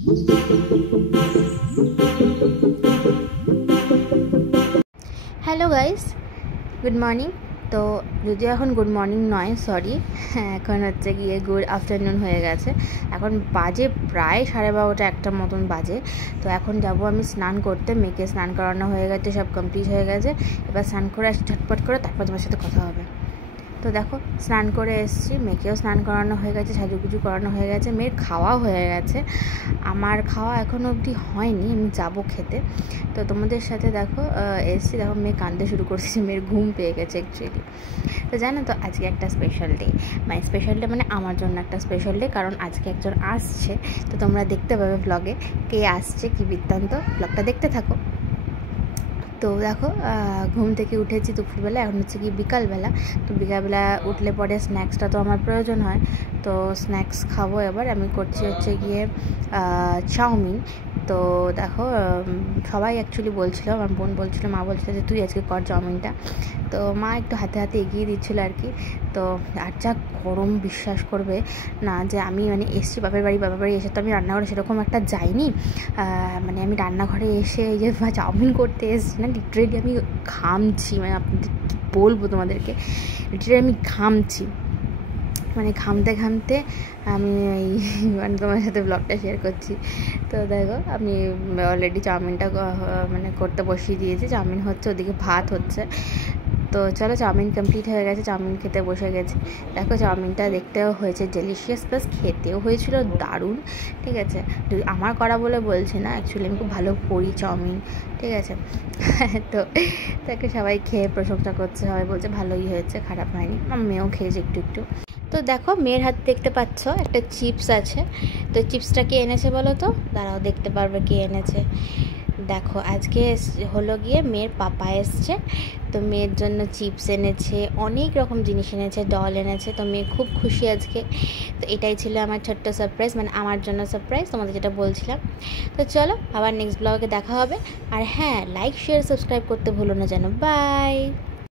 Hello guys, good morning. তো যদিও এখন গুড মর্নিং নয়, সরি, এখন হচ্ছে গিয়ে গুড আফটারনুন হয়ে গেছে। এখন বাজে প্রায় 12:30 একটা মতন বাজে। তো এখন যাব আমি স্নান করতে। মেয়েকে স্নান করানো হয়ে গেছে, সব কমপ্লিট হয়ে গেছে। এবার স্নান করে আসি ঝটপট করে, তারপর তোমার সাথে কথা হবে। তো দেখো, স্নান করে এসেছি, মেয়েকেও স্নান করানো হয়ে গেছে, সাজুগুজু করানো হয়ে গেছে, মেয়ের খাওয়া হয়ে গেছে। আমার খাওয়া এখনও অবধি হয়নি, আমি যাবো খেতে। তো তোমাদের সাথে দেখো এসেছি, দেখো মেয়ে কাঁদতে শুরু করছে, মেয়ের ঘুম পেয়ে গেছে অ্যাকচুয়ালি। তো জানো তো আজকে একটা স্পেশাল ডে, মানে স্পেশাল ডে মানে আমার জন্য একটা স্পেশাল ডে, কারণ আজকে একজন আসছে। তো তোমরা দেখতে পাবে ব্লগে কে আসছে, কী বৃত্তান্ত, ব্লগটা দেখতে থাকো। তো দেখো ঘুম থেকে উঠেছি দুপুরবেলা, এখন হচ্ছে কি বিকালবেলা। তো বিকালবেলা উঠলে পরে স্ন্যাক্সটা তো আমার প্রয়োজন হয়। তো স্ন্যাক্স খাবো। এবার আমি করছি হচ্ছে গিয়ে চাউমিন। তো দেখো সবাই অ্যাকচুয়ালি বলছিল, আমার বোন বলছিল, মা বলছিল যে তুই আজকে কর চাউমিনটা। তো মা একটু হাতে হাতে এগিয়ে দিচ্ছিলো আর কি। তো আর যা গরম, বিশ্বাস করবে না যে আমি মানে এসছি বাপের বাড়ি এসে তো আমি রান্নাঘরে সেরকম একটা যাইনি। মানে আমি রান্নাঘরে এসে এই যে চাউমিন করতে এসেছি না, লিটারেলি আমি ঘামছি, মানে আপনাদের কী বলবো তোমাদেরকে, লিটারেলি আমি ঘামছি, মানে ঘামতে ঘামতে আমি এই মানে তোমার সাথে ব্লগটা শেয়ার করছি। তো দেখো আমি অলরেডি চাউমিনটা মানে করতে বসিয়ে দিয়েছি, চাউমিন হচ্ছে, ওদিকে ভাত হচ্ছে। তো চলো, চাউমিন কমপ্লিট হয়ে গেছে, চাউমিন খেতে বসে গেছি। দেখো চাউমিনটা দেখতেও হয়েছে ডেলিশিয়াস, প্লাস খেতেও হয়েছিল দারুণ। ঠিক আছে, আমার করা বলে বলছি না, অ্যাকচুয়ালি আমি খুব ভালো করি চাউমিন। ঠিক আছে, তো তাকে সবাই খেয়ে প্রশংসা করছে, সবাই বলছে ভালোই হয়েছে, খারাপ হয়নি। আমার মেয়েও খেয়েছে একটু একটু। তো দেখো মেয়ের হাত দেখতে পাচ্ছ, একটা চিপস আছে। তো চিপসটা কে এনেছে বলো তো? দাঁড়াও, দেখতে পারবে কে এনেছে। দেখো আজকে হলো গিয়ে মেয়ের পাপা এসছে। তো মেয়ের জন্য চিপস এনেছে, অনেক রকম জিনিস এনেছে, ডল এনেছে। তো মেয়ে খুব খুশি আজকে। তো এটাই ছিল আমার ছোট্ট সারপ্রাইজ, মানে আমার জন্য সারপ্রাইজ, তোমাদের যেটা বলছিলাম। তো চলো আবার নেক্সট ব্লগে দেখা হবে। আর হ্যাঁ, লাইক শেয়ার সাবস্ক্রাইব করতে ভুলো না যেন। বাই।